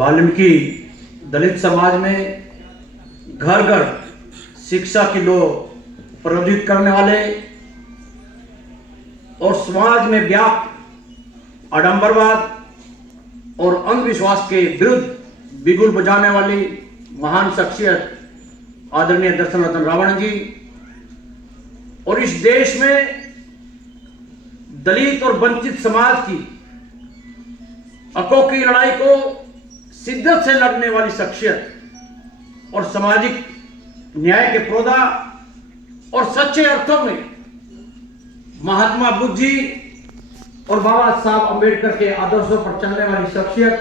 वाल्मीकि दलित समाज में घर घर शिक्षा की लो प्रज्वलित करने वाले और समाज में व्याप्त आडंबरवाद और अंधविश्वास के विरुद्ध बिगुल बजाने वाली महान शख्सियत आदरणीय दर्शन रतन रावण जी, और इस देश में दलित और वंचित समाज की हकों की लड़ाई को शिद्दत से लड़ने वाली शख्सियत और सामाजिक न्याय के प्रोदा और सच्चे अर्थों में महात्मा बुद्ध जी और बाबा साहब अंबेडकर के आदर्शों पर चलने वाली शख्सियत,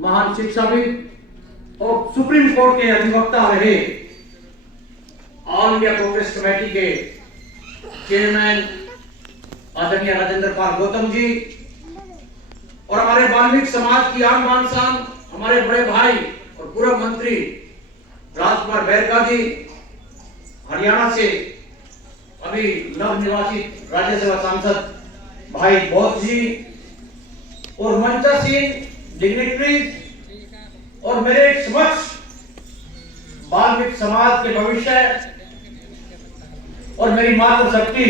महान शिक्षाविद और सुप्रीम कोर्ट के अधिवक्ता रहे ऑल इंडिया कांग्रेस कमेटी के चेयरमैन आदरणीय राजेंद्र पाल गौतम जी, और हमारे वाल्मीकि समाज की आन बान शान हमारे बड़े भाई और पूर्व मंत्री राजकुमार बैरका जी, हरियाणा से अभी नवनिर्वाचित राज्यसभा सांसद भाई बौद्ध जी, और मंचासीन डिग्निटरीज और मेरे समक्ष वाल्मीकि समाज के भविष्य और मेरी मातृशक्ति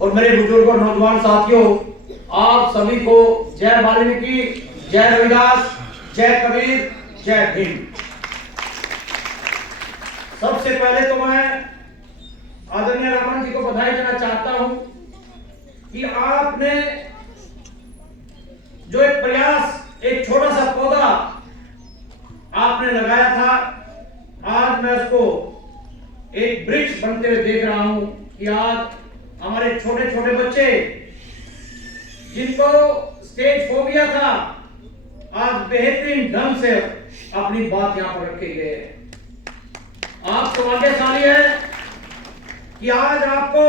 और मेरे बुजुर्ग और नौजवान साथियों, आप सभी को जय वाल्मीकि, जय रविदास, जय कबीर, जय भीम। सबसे पहले तो मैं आदरणीय रावण जी को बधाई देना चाहता हूं कि आपने जो एक प्रयास, एक छोटा सा पौधा आपने लगाया था, आज मैं उसको एक वृक्ष बनते हुए देख रहा हूं कि आज हमारे छोटे छोटे बच्चे जिनको स्टेज फोबिया था, आज बेहतरीन ढंग से अपनी बात यहां पर रखे गए हैं। आप सौभाग्यशाली है कि आज आपको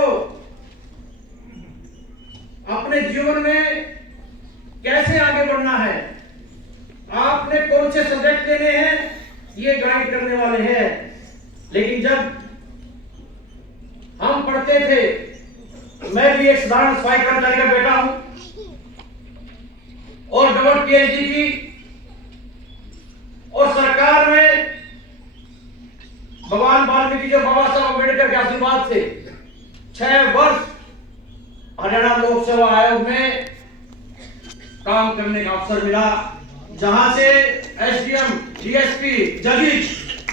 अपने जीवन में कैसे आगे बढ़ना है, आपने कौन से सब्जेक्ट लेने हैं, ये गाइड करने वाले हैं। लेकिन जब हम पढ़ते थे, मैं भी एक साधारण सफाई कर्मचारी का बेटा हूं और डबल पीएचडी की, और सरकार में भगवान वाल्मीकि जो बाबा साहब अम्बेडकर के आशीर्वाद से 6 वर्ष हरियाणा लोक सेवा आयोग में काम करने का अवसर मिला, जहां से एसडीएम, डीएसपी, जजेस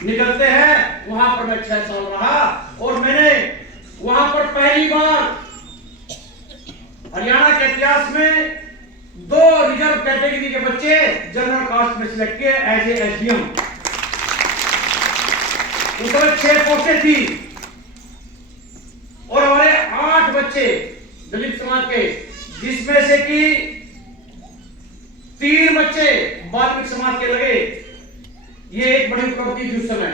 निकलते हैं, वहां पर मैं 6 साल रहा और मैंने वहां पर पहली बार हरियाणा के इतिहास में 2 रिजर्व कैटेगरी के बच्चे जनरल कास्ट में सिलेक्ट किए एज ए एसडीएम। उसमें 6 पोस्टें थी और हमारे 8 बच्चे दलित समाज के, जिसमें से कि 3 बच्चे वाल्मीकि समाज के लगे। ये एक बड़ी उपलब्धि थी उस समय।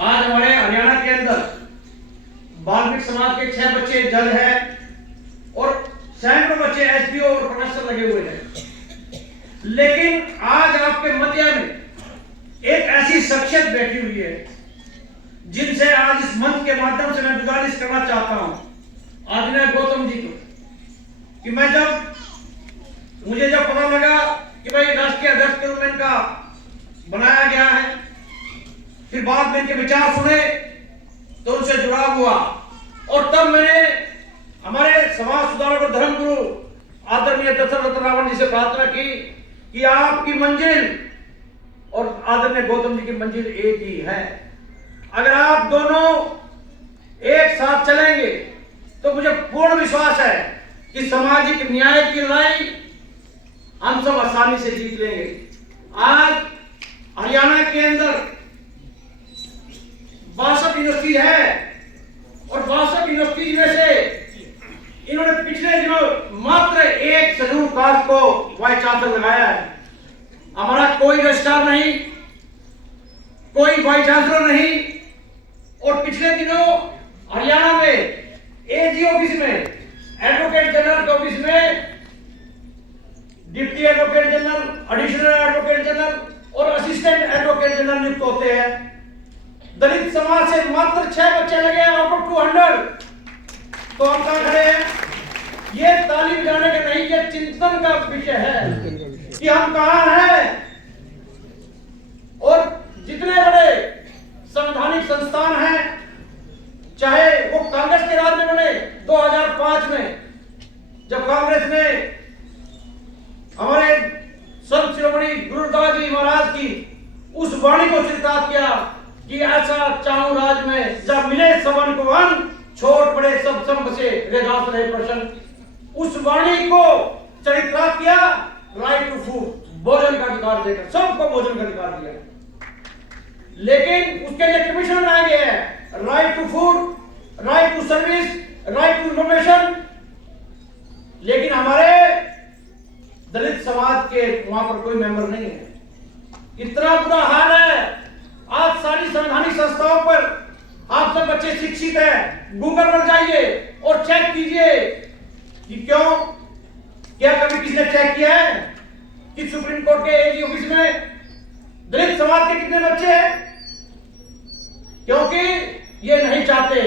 आज हमारे हरियाणा के अंदर वाल्मीकि समाज के 6 बच्चे जज हैं और सैकड़ों बच्चे एसपीओ और प्रोफेसर लगे हुए हैं। लेकिन आज आपके मध्य में एक ऐसी शख्सियत बैठी हुई है जिनसे आज इस मंच के माध्यम से मैं गुजारिश करना चाहता हूं आदरणीय गौतम जी को, कि मुझे जब पता लगा कि भाई राष्ट्रीय अध्यक्ष के रूप में इनका बनाया गया है, फिर बाद में इनके विचार सुने तो उनसे जुड़ाव हुआ, और तब मैंने हमारे समाज सुधारक और धर्मगुरु आदरणीय दर्शन रतन रावण जी से प्रार्थना की कि आपकी मंजिल और आदरणीय गौतम जी की मंजिल एक ही है। अगर आप दोनों एक साथ चलेंगे तो मुझे पूर्ण विश्वास है कि सामाजिक न्याय की लड़ाई हम सब आसानी से जीत लेंगे। आज हरियाणा के अंदर 62 यूनिवर्सिटी है और 62 यूनिवर्सिटी में से इन्होंने पिछले दिनों मात्र एक शेड्यूल कास्ट को वाइस चांसलर लगाया है। हमारा कोई रजिस्ट्रार नहीं, कोई वाइस चांसलर नहीं, और पिछले दिनों हरियाणा में एजी ऑफिस में, एडवोकेट जनरल के ऑफिस में deputy advocate general, additional advocate general और असिस्टेंट एडवोकेट जनरल नियुक्त होते हैं। दलित समाज से मात्र 6 बच्चे लगे आउट ऑफ 200। तो हम कहां खड़े हैं? ये ताली बजाने का नहीं, ये चिंतन का विषय है कि हम कहां हैं। और जितने बड़े संवैधानिक संस्थान हैं, चाहे वो कांग्रेस के राज में बने 2005 में, जब कांग्रेस ने हमारे संत शिरोमणि गुरु रविदास जी महाराज की उस वाणी को स्वीकार किया कि ऐसा चाहूं राज में जब मिले सबन को वन, छोट बड़े सब सम बसे रेदास रहे प्रसन्न। उस वाणी को चरित्रार्थ किया राइट टू फूड, भोजन का अधिकार देकर सबको भोजन का अधिकार दिया। लेकिन उसके लिए कमीशन बनाया गया है, right to food, right to service, right to information. लेकिन हमारे दलित समाज के वहां पर कोई मेंबर नहीं है। इतना बुरा हाल है। आज सारी संवैधानिक संस्थाओं पर आप सब बच्चे शिक्षित हैं, गूगल पर जाइए और चेक कीजिए कि क्यों, क्या कभी किसी ने चेक किया है कि सुप्रीम कोर्ट के एजी ऑफिस में दलित समाज के कितने बच्चे हैं? क्योंकि ये नहीं चाहते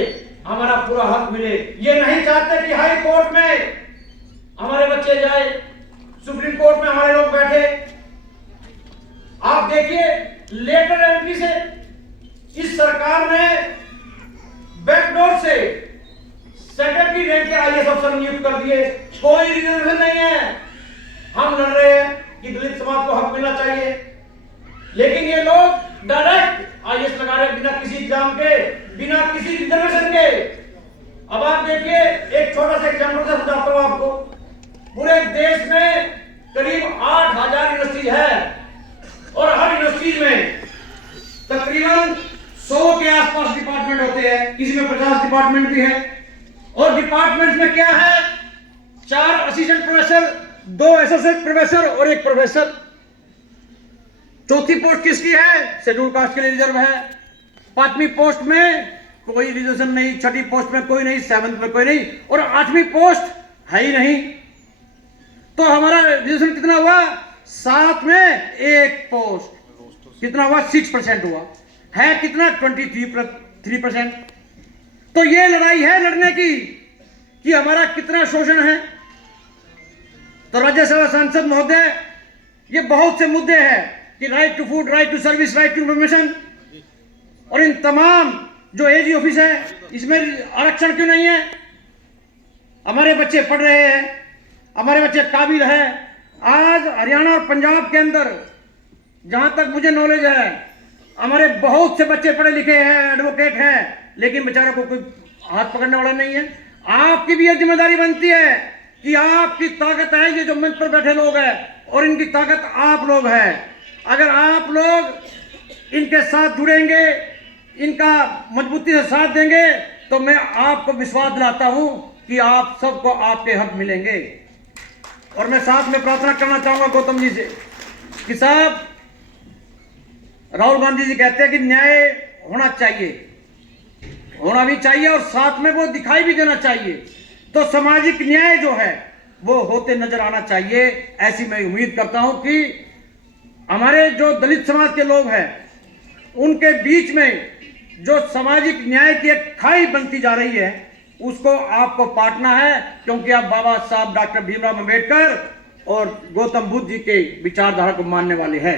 हमारा पूरा हक मिले, ये नहीं चाहते कि हाई कोर्ट में हमारे बच्चे जाए, सुप्रीम कोर्ट में हमारे लोग बैठे। आप देखिए लेटर एंट्री से इस सरकार ने बैकडोर से सेक्रेटरी रैंक के आईएएस अफसर नियुक्त कर दिए। कोई रिजर्वेशन नहीं है। हम लड़ रहे हैं कि दलित समाज को हक मिलना चाहिए, लेकिन ये लोग डायरेक्ट आईएएस लगा रहे बिना किसी एग्जाम के, बिना किसी रिजर्वेशन के। अब आप देखिए, एक छोटा सा एग्जाम्पल से बताता हूं आपको। पूरे देश में करीब 8000 यूनिवर्सिटी है और हर यूनिवर्सिटी में तकरीबन 100 के आसपास डिपार्टमेंट होते हैं, किसी में 50 डिपार्टमेंट भी है। और डिपार्टमेंट में क्या है, 4 असिस्टेंट प्रोफेसर, 2 एसोसिएट प्रोफेसर और 1 प्रोफेसर। चौथी पोस्ट किसकी है? शेड्यूल कास्ट के लिए रिजर्व है। 5वीं पोस्ट में कोई रिजर्वेशन नहीं, 6ठी पोस्ट में कोई नहीं, 7th में कोई नहीं और 8वीं पोस्ट है ही नहीं। तो हमारा रिजर्वेशन कितना हुआ? 7 में 1 पोस्ट, कितना हुआ? 6% हुआ है। कितना? 23%। तो ये लड़ाई है लड़ने की कि हमारा कितना शोषण है। तो राज्यसभा सांसद महोदय, ये बहुत से मुद्दे हैं कि right to food, right to service, right to information, और इन तमाम जो एजी ऑफिस है इसमें आरक्षण क्यों नहीं है? हमारे बच्चे पढ़ रहे हैं, हमारे बच्चे काबिल हैं। आज हरियाणा और पंजाब के अंदर जहां तक मुझे नॉलेज है, हमारे बहुत से बच्चे पढ़े लिखे हैं, एडवोकेट हैं, लेकिन बेचारों को कोई हाथ पकड़ने वाला नहीं है। आपकी भी यह जिम्मेदारी बनती है कि आपकी ताकत है ये जो मंच पर बैठे लोग हैं, और इनकी ताकत आप लोग हैं। अगर आप लोग इनके साथ जुड़ेंगे, इनका मजबूती से साथ देंगे, तो मैं आपको विश्वास दिलाता हूं कि आप सबको आपके हक मिलेंगे। और मैं साथ में प्रार्थना करना चाहूंगा गौतम जी से कि साहब, राहुल गांधी जी कहते हैं कि न्याय होना चाहिए, होना भी चाहिए और साथ में वो दिखाई भी देना चाहिए। तो सामाजिक न्याय जो है वो होते नजर आना चाहिए। ऐसी मैं उम्मीद करता हूं कि हमारे जो दलित समाज के लोग हैं उनके बीच में जो सामाजिक न्याय की एक खाई बनती जा रही है, उसको आपको पाटना है, क्योंकि आप बाबा साहब डॉक्टर भीमराव अंबेडकर और गौतम बुद्ध जी के विचारधारा को मानने वाले हैं।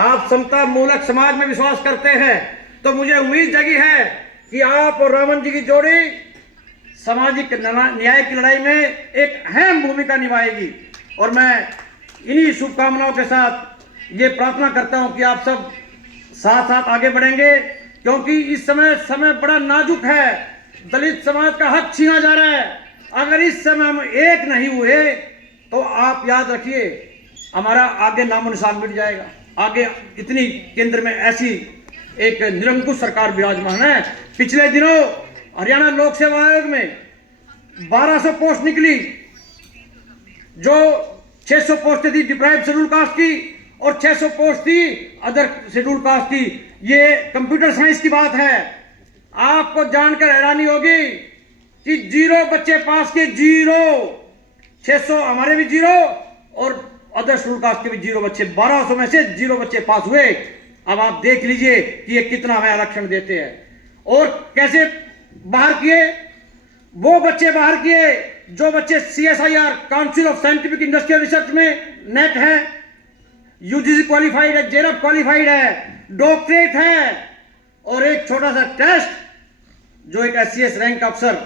आप समता मूलक समाज में विश्वास करते हैं, तो मुझे उम्मीद जगी है कि आप और रावण जी की जोड़ी सामाजिक न्याय की लड़ाई में एक अहम भूमिका निभाएगी। और मैं इन्हीं शुभकामनाओं के साथ ये प्रार्थना करता हूं कि आप सब साथ साथ आगे बढ़ेंगे, क्योंकि इस समय बड़ा नाजुक है। दलित समाज का हक छीना जा रहा है। अगर इस समय हम एक नहीं हुए तो आप याद रखिए, हमारा आगे नामो निशान मिट जाएगा। आगे इतनी केंद्र में ऐसी एक निरंकुश सरकार विराजमान है। पिछले दिनों हरियाणा लोक सेवा आयोग में 1200 पोस्ट निकली, जो 600 पोस्ट थी डिप्राइव शेड्यूल कास्ट की और 600 पोस्ट थी अदर शेड्यूल कास्ट की। ये कंप्यूटर साइंस की बात है। आपको जानकर हैरानी होगी कि 0 बच्चे पास किए, 0, 600 हमारे भी 0 और अदर शेड्यूल कास्ट के भी 0 बच्चे, 1200 में से 0 बच्चे पास हुए। अब आप देख लीजिए कि ये कितना हमें आरक्षण देते हैं। और कैसे बाहर किए? वो बच्चे बाहर किए जो बच्चे CSIR council of scientific industrial research में नेट है, यूजीसी क्वालिफाइड है, जेरफ क्वालिफाइड है, डॉक्टरेट है, और एक छोटा सा टेस्ट जो एक SCS रैंक का अफसर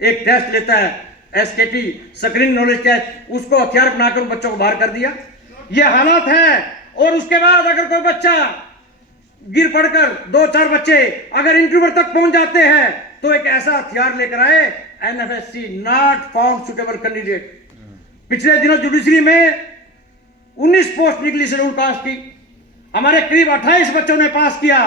एक टेस्ट लेता है, SKT स्क्रीन नॉलेज टेस्ट, उसको हथियार बनाकर बच्चों को बाहर कर दिया। ये हालात है। और उसके बाद अगर कोई बच्चा गिर पड़कर 2-4 बच्चे अगर इंटरव्यू तक पहुंच जाते हैं तो एक ऐसा हथियार लेकर आए, NFSC not found suitable candidate. पिछले दिनों जुडिशरी में 19 पोस्ट निकली शेड्यूल कास्ट की, हमारे करीब 28 बच्चों ने पास किया।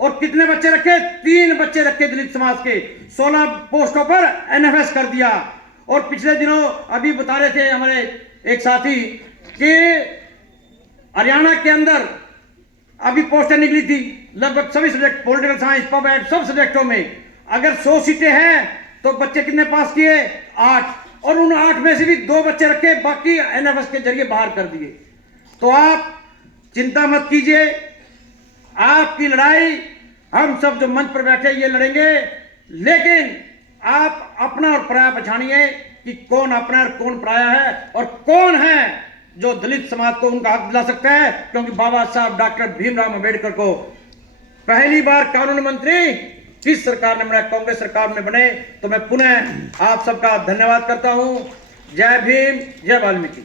और कितने बच्चे रखे? 3 बच्चे रखे दलित समाज के, 16 पोस्टों पर NFS कर दिया। और पिछले दिनों अभी बता रहे थे हमारे एक साथी कि हरियाणा के अंदर अभी पोस्टें निकली थी लगभग सभी subject, political science, pub ad, सब सब्जेक्टों में। अगर 100 सीटें हैं तो बच्चे कितने पास किए? 8। और उन 8 में से भी 2 बच्चे रखे, बाकी NFS के जरिए बाहर कर दिए। तो आप चिंता मत कीजिए, आपकी लड़ाई हम सब जो मंच पर बैठे ये लड़ेंगे, लेकिन आप अपना और पराया पहचानिए कि कौन अपना और कौन पराया है, और कौन है जो दलित समाज को उनका हक दिला सकता है। क्योंकि बाबा साहब डॉक्टर भीमराव अंबेडकर को पहली बार कानून मंत्री किस सरकार ने बनाया? कांग्रेस सरकार में बने। तो मैं पुनः आप सबका धन्यवाद करता हूं। जय भीम, जय वाल्मीकि।